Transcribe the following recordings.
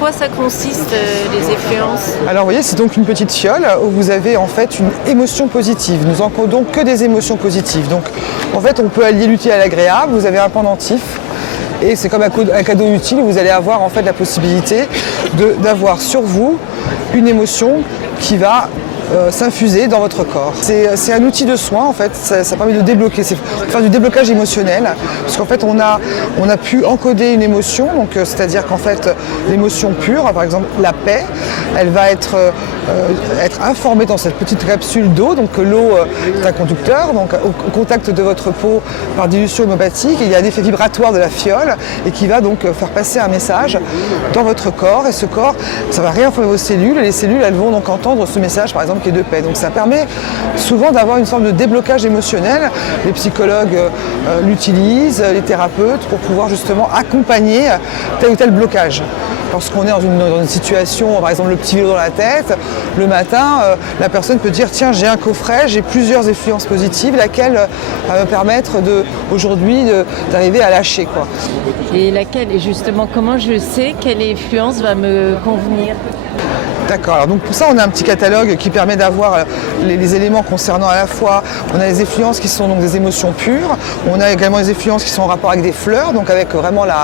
quoi ça consiste, les effluences? Alors vous voyez, c'est donc une petite fiole où vous avez en fait une émotion positive. Nous encodons que des émotions positives. Donc en fait, on peut allier l'utile à l'agréable. Vous avez un pendentif. Et c'est comme un cadeau utile où vous allez avoir en fait la possibilité d'avoir sur vous une émotion qui va s'infuser dans votre corps. C'est un outil de soin en fait, ça permet de débloquer, faire du déblocage émotionnel, parce qu'en fait on a pu encoder une émotion, donc c'est-à-dire qu'en fait l'émotion pure, par exemple la paix, elle va être informée dans cette petite capsule d'eau, donc l'eau est un conducteur, donc au contact de votre peau par dilution homéopathique, il y a un effet vibratoire de la fiole et qui va donc faire passer un message dans votre corps, et ce corps, ça va réinformer vos cellules, et les cellules elles vont donc entendre ce message par exemple qui est de paix. Donc ça permet souvent d'avoir une sorte de déblocage émotionnel. Les psychologues l'utilisent, les thérapeutes, pour pouvoir justement accompagner tel ou tel blocage. Lorsqu'on est dans une situation, par exemple le petit vélo dans la tête, le matin, la personne peut dire tiens, j'ai un coffret, j'ai plusieurs influences positives, laquelle va me permettre aujourd'hui d'arriver à lâcher, quoi. Et laquelle, et justement, comment je sais quelle influence va me convenir? D'accord, alors donc pour ça on a un petit catalogue qui permet d'avoir les éléments concernant à la fois, on a les effluences qui sont donc des émotions pures, on a également les effluences qui sont en rapport avec des fleurs, donc avec vraiment la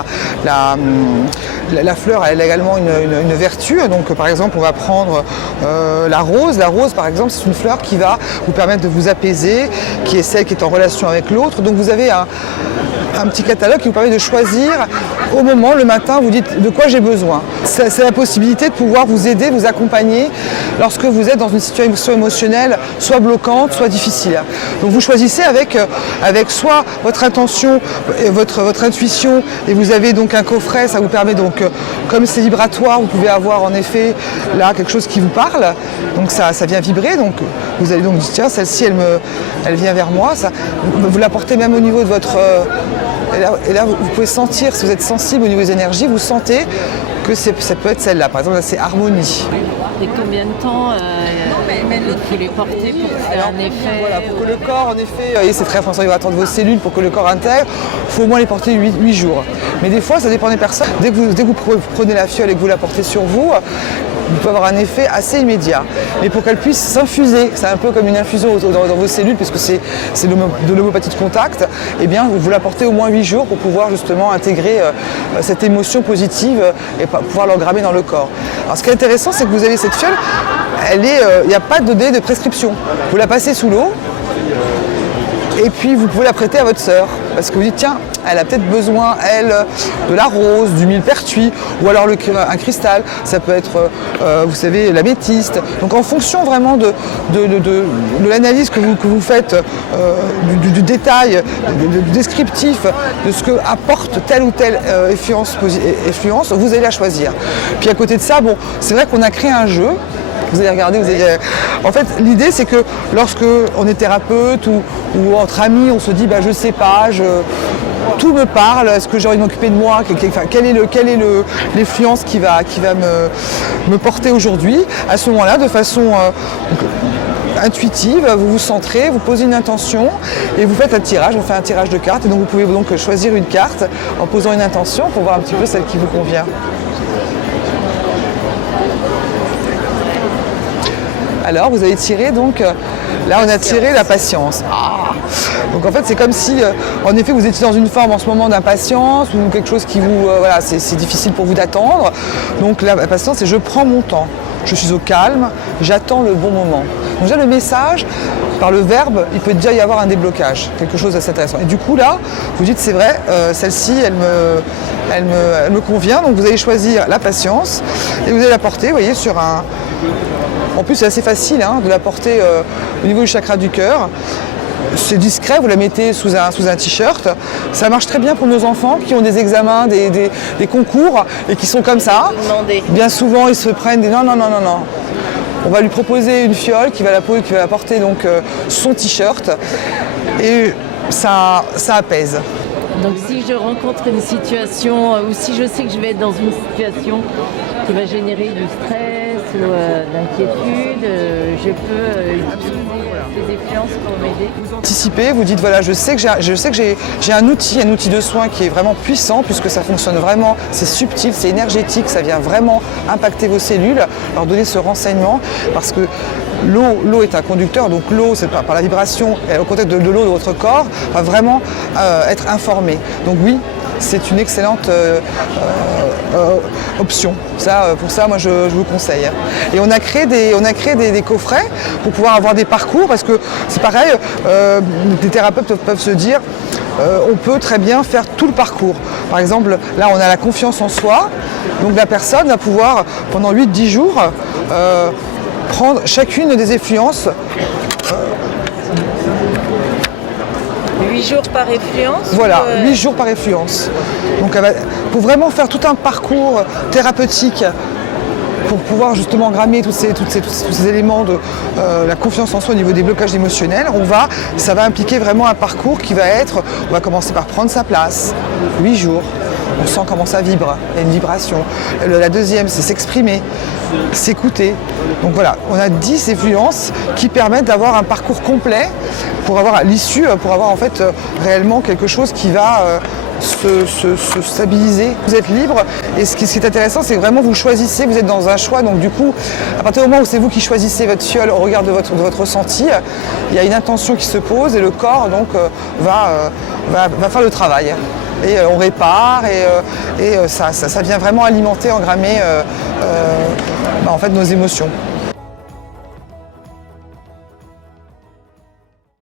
fleur elle a également une vertu, donc par exemple on va prendre la rose par exemple c'est une fleur qui va vous permettre de vous apaiser, qui est celle qui est en relation avec l'autre, donc vous avez un petit catalogue qui vous permet de choisir au moment, le matin, vous dites de quoi j'ai besoin. C'est la possibilité de pouvoir vous aider, vous accompagner lorsque vous êtes dans une situation émotionnelle soit bloquante, soit difficile. Donc vous choisissez avec soit votre intention, votre intuition, et vous avez donc un coffret, ça vous permet donc, comme c'est vibratoire, vous pouvez avoir en effet là quelque chose qui vous parle, donc ça vient vibrer, donc vous allez donc dire tiens, celle-ci elle vient vers moi, ça, vous la portez même au niveau de votre... Et là, vous pouvez sentir, si vous êtes sensible au niveau des énergies, vous sentez que ça peut être celle-là. Par exemple, là, c'est harmonie. Et combien de temps il faut les porter pour faire un effet? Voilà, pour que le corps, en effet, c'est très vibratoire de vos cellules, pour que le corps intègre, il faut au moins les porter 8 jours. Mais des fois, ça dépend des personnes. Dès que vous prenez la fiole et que vous la portez sur vous, vous pouvez avoir un effet assez immédiat. Mais pour qu'elle puisse s'infuser, c'est un peu comme une infusion dans vos cellules, puisque c'est de l'homéopathie de contact, eh bien vous la portez au moins 8 jours pour pouvoir justement intégrer cette émotion positive et pouvoir l'engrammer dans le corps. Alors ce qui est intéressant, c'est que vous avez cette fiole, il n'y a pas de délai de prescription. Vous la passez sous l'eau, et puis vous pouvez la prêter à votre sœur, parce que vous dites tiens, elle a peut-être besoin, elle, de la rose, du millepertuis, ou alors un cristal, ça peut être, vous savez, l'améthyste. Donc en fonction vraiment de l'analyse que vous faites, du détail, du descriptif, de ce que apporte telle ou telle influence, vous allez la choisir. Puis à côté de ça, bon, c'est vrai qu'on a créé un jeu. Vous allez regarder, en fait l'idée c'est que lorsque on est thérapeute ou entre amis, on se dit bah je sais pas, tout me parle, est-ce que j'ai envie de m'occuper de moi, quelle est l'influence qui va me porter aujourd'hui. À ce moment-là, de façon intuitive, vous vous centrez, vous posez une intention et vous faites un tirage, on fait un tirage de cartes, et donc vous pouvez donc choisir une carte en posant une intention pour voir un petit peu celle qui vous convient. Alors vous avez tiré donc, là on a tiré la patience. Donc en fait c'est comme si, en effet vous étiez dans une forme en ce moment d'impatience ou quelque chose qui vous, voilà, c'est difficile pour vous d'attendre. Donc la patience c'est je prends mon temps, je suis au calme, j'attends le bon moment. Donc déjà le message, par le verbe, il peut déjà y avoir un déblocage, quelque chose d'assez intéressant. Et du coup là, vous dites c'est vrai, celle-ci elle me convient, donc vous allez choisir la patience et vous allez la porter, vous voyez, sur un... En plus, c'est assez facile de la porter au niveau du chakra du cœur. C'est discret, vous la mettez sous un t-shirt. Ça marche très bien pour nos enfants qui ont des examens, des concours et qui sont comme ça. Bien souvent, ils se prennent des non. On va lui proposer une fiole qui va la porter donc son t-shirt et ça apaise. Donc si je rencontre une situation ou si je sais que je vais être dans une situation qui va générer du stress ou d'inquiétude, je peux utiliser des influences pour m'aider. Anticipez, vous dites voilà, je sais que j'ai un outil de soin qui est vraiment puissant puisque ça fonctionne vraiment, c'est subtil, c'est énergétique, ça vient vraiment impacter vos cellules, leur donner ce renseignement parce que l'eau est un conducteur, donc l'eau, c'est par la vibration et au contact de l'eau de votre corps, va vraiment être informé. Donc oui, c'est une excellente option. Pour ça, moi, je vous conseille. Et on a créé des coffrets pour pouvoir avoir des parcours, parce que c'est pareil, des thérapeutes peuvent se dire, on peut très bien faire tout le parcours. Par exemple, là, on a la confiance en soi, donc la personne va pouvoir, pendant 8-10 jours, prendre chacune des influences. 8 jours par influence. Voilà, 8 jours par influence. Donc pour vraiment faire tout un parcours thérapeutique, pour pouvoir justement grammer tous ces éléments de la confiance en soi au niveau des blocages émotionnels, ça va impliquer vraiment un parcours qui va être, on va commencer par prendre sa place, 8 jours. On sent comment ça vibre, il y a une vibration. La deuxième, c'est s'exprimer, s'écouter. Donc voilà, on a 10 influences qui permettent d'avoir un parcours complet pour avoir l'issue, pour avoir en fait réellement quelque chose qui va se stabiliser. Vous êtes libre et ce qui est intéressant, c'est que vraiment vous choisissez, vous êtes dans un choix. Donc du coup, à partir du moment où c'est vous qui choisissez votre fiole au regard de votre ressenti, il y a une intention qui se pose et le corps donc va faire le travail. Et on répare et ça vient vraiment alimenter, engrammer en fait, nos émotions.